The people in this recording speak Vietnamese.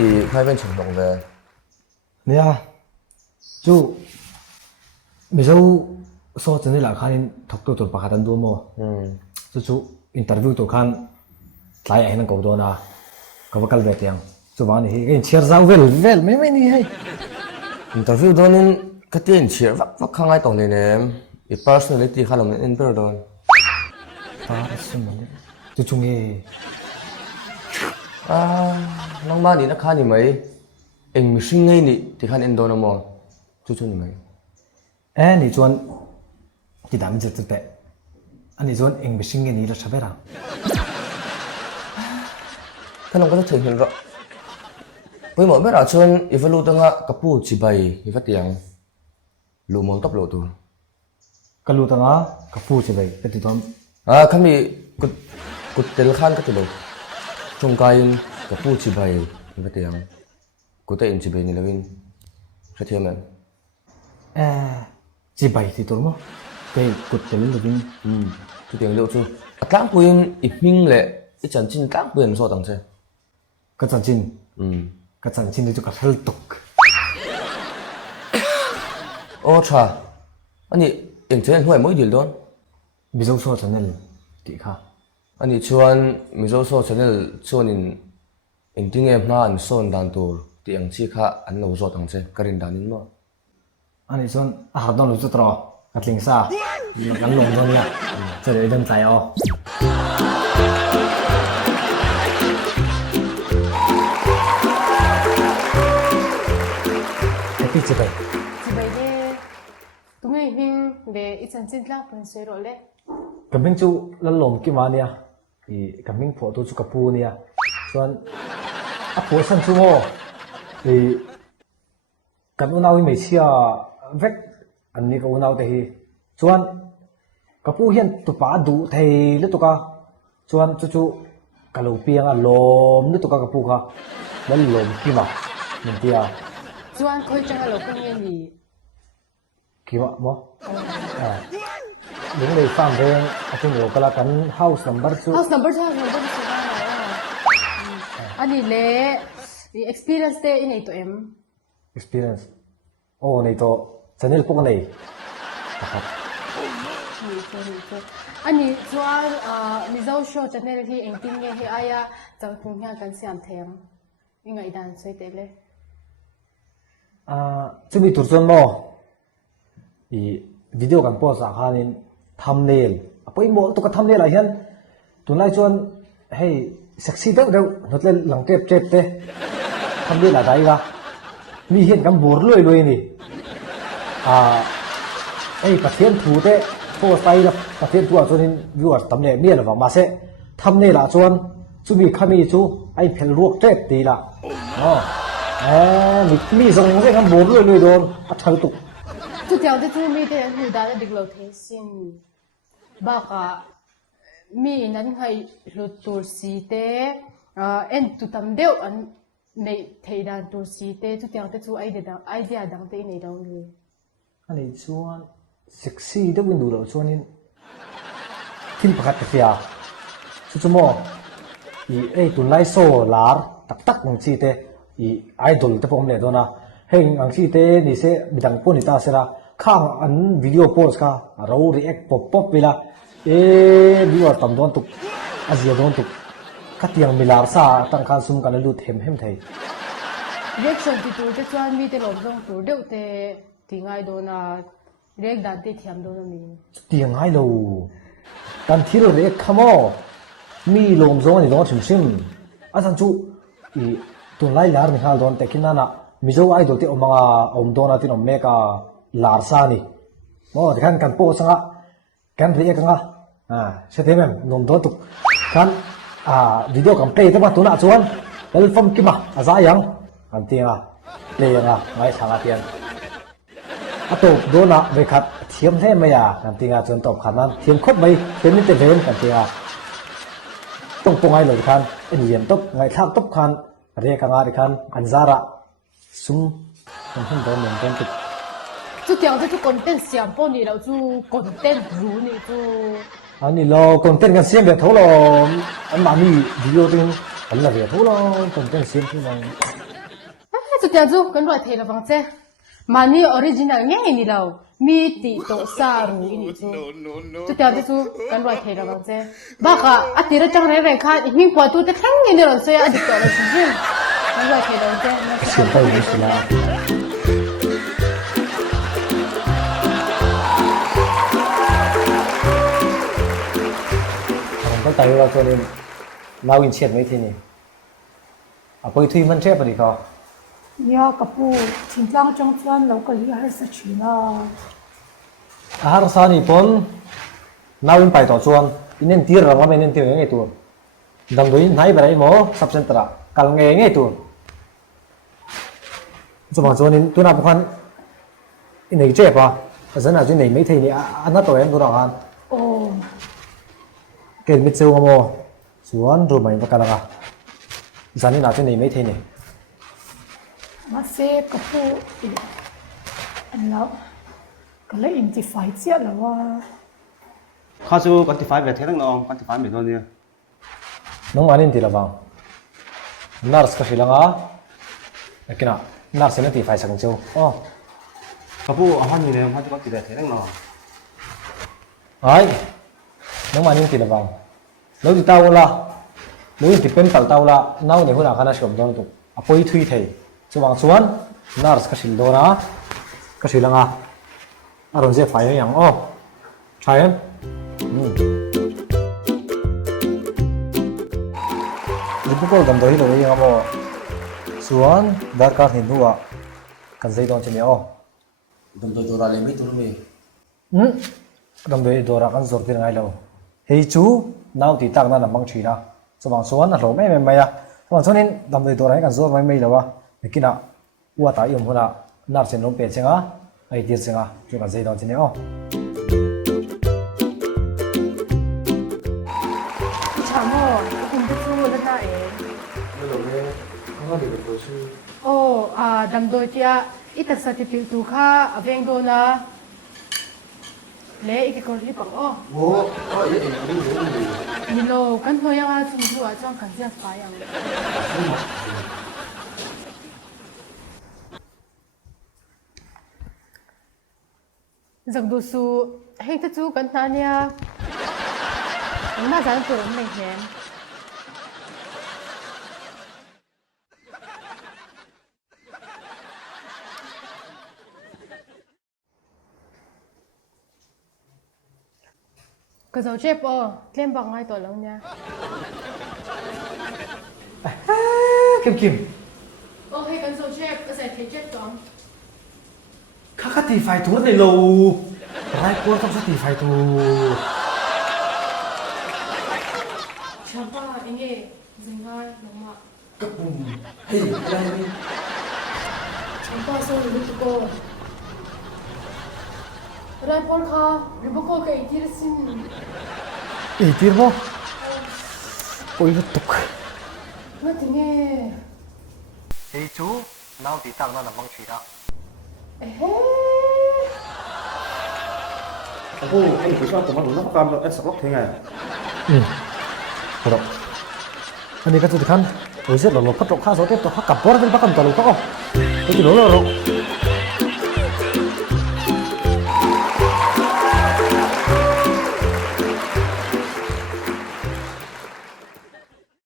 thì khai bên trường đồng về nè chú bây giờ so cho nên là khán thọc tôi bạc hạt đua mò chú interview tôi khán lại anh cầu đó na cái vật về tiếng chú bảo này cái chia rau vel mấy này hay interview đó nên cái tiền chia vắt khang ai tổng này nè cái personality khá là mình inter đó personality chú chung nghe nông ba thì nó khá như mấy em mình sinh ngay nị thì khá nên đó nó mò chú như mấy này chuan thì đảm dịch thực tế anh ấy chuan anh bị sinh cái này là sao vậy à cái nó có thể hiện rõ với mỗi biết là chuan evaluate tăng á cấp bộ chỉ bày thì phát tiếng lù mồm tóc lộ tu cái lúa tang á cái phu chỉ vậy cái gì đó khám bị cụt tel khan cái gì trong cái cấp bộ chỉ bày thì phát tiếng cụt tel chỉ bày này là bên phát tiếng mà chỉ vậy thì tôi mà cái cột tên là viên chú tiếng liệu chú táng quyền ít minh lệ ít chân chín táng quyền so tầng xe cái chân chín thì chú cái hơi tục ô cha anh ấy anh chơi anh hỏi mỗi điều đó bây giờ so cho nên thì khác anh ấy chuan mình zo so cho nên chuan in tiếng em na anh son đàn tổ thì anh chỉ khá anh lâu rồi tầng xe cái đàn nín mà anh ấy chọn hạt đông lúa trò hạt linh sa gắn lồng thôi nha cho để đâm tay ao cái gì vậy chị bây giờ tụi mình hình về ít chân chín lạc phần soi rồi đấy cái mình chú là lồng kim anh nha thì cái mình phổ tôi chú cái pu nha chọn phổ sang chú mò thì cái mình nào mấy chia vết anh này cái nào thì chọn cái pu hiện tụ phá đủ thì lúc tụ cả chọn chú cái lồng piang à lồng lúc tụ cả cái pu cả là lồng kim à mình tia Chuan khơi chẳng là công nhân gì kim à mò đúng rồi farm về chúng tôi có là cái house number số house number two anh ấy lệ experience đấy này tụi em experience này to channel cũng này anh ấy chuan mình giao show channel thì anh tin nghe thì ai chẳng cùng nhauกันxem thêm những ngày đàn xoay tệ lệ chúng mình turun mo video kan post akanin thumbnail apoi mo to ka thumbnail la hian tunlai chuan hey sexy deuh deuh notle langkep chep te thumbnail la dai ga mi hian kam bur loi loi ni hey pathian thu te post ai la pathian thu chuan viewers thumbnail mi la ma se thumbnail la chuan chu mi khami chu ai phel ruak chep ti la mi zong se kam bur loi loi don a thal tu chú theo thì chú mi thì người ta được lâu thế xin bác mi nên hay lụt tour xí thế em tụi tầm đều anh này thấy đàn tour xí thế chú theo thì chú idea đăng thế này đâu rồi anh ấy chuan sexy đó bên đủ rồi chuan nên phim phát cái à chú mò tụi lái số lár tắc tắc bằng chi thế idol tập hôm nay đó na hình ang chi thế ni se bidang po ni ta se ra khang an video post ka ro react pop pop vela viewer tam don tu azia don tu katiang milar sa tang khan sum kan lu them hem thei reaction thì tôi sẽ cho mi thì lồng rong tour đều thế thì ngay đó na react đàn thì thiam đó mình tiang hai lo tan thil react khamo mi lom zo ni don chim sim asan chu tun lai lar ni hal don tekina na mizo idol te omanga omdona tin ommeka larsani mo kan kan po sanga kan ri ekanga se temem nom do tu kan video kan play ta tuna chuan welcome kima azayang kan tinga play nga ngai thanga tian ato dona ve khat thiam he maya kan tinga chon top khanan thiam khop mai temin te ven kan tinga tong pongai lo khan en liam top ngai thak top khan re kanga ri khan anzara sum không không có mình con thực chú theo thì chú content xem po này đâu chú content rú này chú anh đi lo content kan xem về thấu lo anh mà mi video tin anh là về thấu lo content xem thế này จุดเดียวจูกันรวยเทระวังเจ้มันนี่ออริจินัลง่ายนี่เรามีติโตซารูนี่จูจุดเดียวจูกันรวยเทระวังเจ้บ้าค่ะอัติระจังเร่งค่ะหิ้งพอตูแต่ทั้งนี่เราเสียอดีตตัวเราจริงกันรวยเทระวังเจ้ เสียงไปไม่สิละผมก็ไต่เราตัวนี้เราอินเชียดไม่ทีนี่อ่ะไปทุยมันเจ็บปะดิเขา ya kapu thingtlang chong chuan lo ka li har sa thina อาหารสานี่ปนนาวินไปต่อชวนอินเนนตีรังว่าไม่เน้นตีไงตัวดังโดยไหนไปไหนหมอสับเซนตระกัลไงตัวสมองชวนนี้ตัวนับพันอินไหนเจ็บปะแต่ฉันอาจจะไหนไม่ทีนี่อันนั้นตัวเองตัวนับ o เกิดมิดเซลกับโมส่วนรู้ไหมว่ากันละกันฉันนี่อาจจะไหนไม่ทีนี่ ma se kapu an lo ka la in ti fai chia lo wa ข้าสู้กันที่ไฟแบบเท่ทั้งน้องกันที่ไฟแบบตัวเนี้ย น้องมานี่ตีละบังนาร์สก็สิลังอ่ะเอ็กน่ะนาร์สเนี่ยตีไฟสังเจ้าอ๋อ ข้าพูดอาหารนี่เนี่ยข้าจะกันที่แบบเท่ทั้งน้อง ไอ้น้องมานี่ตีละบังแล้วตีเต้าละแล้วตีเป็นเต้าละน้าเนี่ยหัวหน้าคณะชมโดนตุกอ่ะไปทุยเทสว่างส่วนนาร์สก็สิลโดนะก็สิลังอ่ะอารมณ์เสียไฟอย่างอ๋อใช่ไหมดิบุกกันโดยเราเองครับส่วนดาร์การเห็นหัวกันใจโดนเช่นนี้อ๋อ Dum to jora le mi tu mi. Dam doi dora kan zor tir ngai lo hei chu nau ti tak na lamang thina chawang chuan a hlo mai mai mai a chawang chuanin dam doi dora kan zor mai mai lo wa lekina wa ta yum huna nar chen rom pe chenga ai tir chenga chu kan zai don chini o chamo kun tu chu la na e Lo le ko di ko su. o a dam doi tia ita certificate tu kha aveng do na le ikikor hi pang o Wo, oh ye ni ni. ni lo kan ho yang a chung chu a chang kan sia fa yang giặc du su hei ta chu kan ta nia ma zan tu mai hen cái dấu chép lên bằng ngay tuổi lắm nha kim kim hay cái dấu chép cái giải thế chép con ข้าตีไฟตัวในโลไรกวนต้องตีไฟตัว chả ba anh nghe dừng ngay đúng không ạ Hey, lai mi. chả ba sao được cô Rai Paul kha ribuko cái itir sin อีตีร์บ่โอ้ยตุก nó tiếng nghe เฮ้ยจูน้าตีตังนั่นน่ะมังชีระ ข้าพูดไอ้ผู้ชายตัวมันหนุ่มนักการเอ็ดสักล็อกยังไง ครับอันนี้ก็จะขั้นโอ้ยเสร็จแล้วเราพัดตกข้าวโซ่เต็มตัวข้ากับปอร์เป็นปากกันตัวลูกเขาก็จะโดนเรา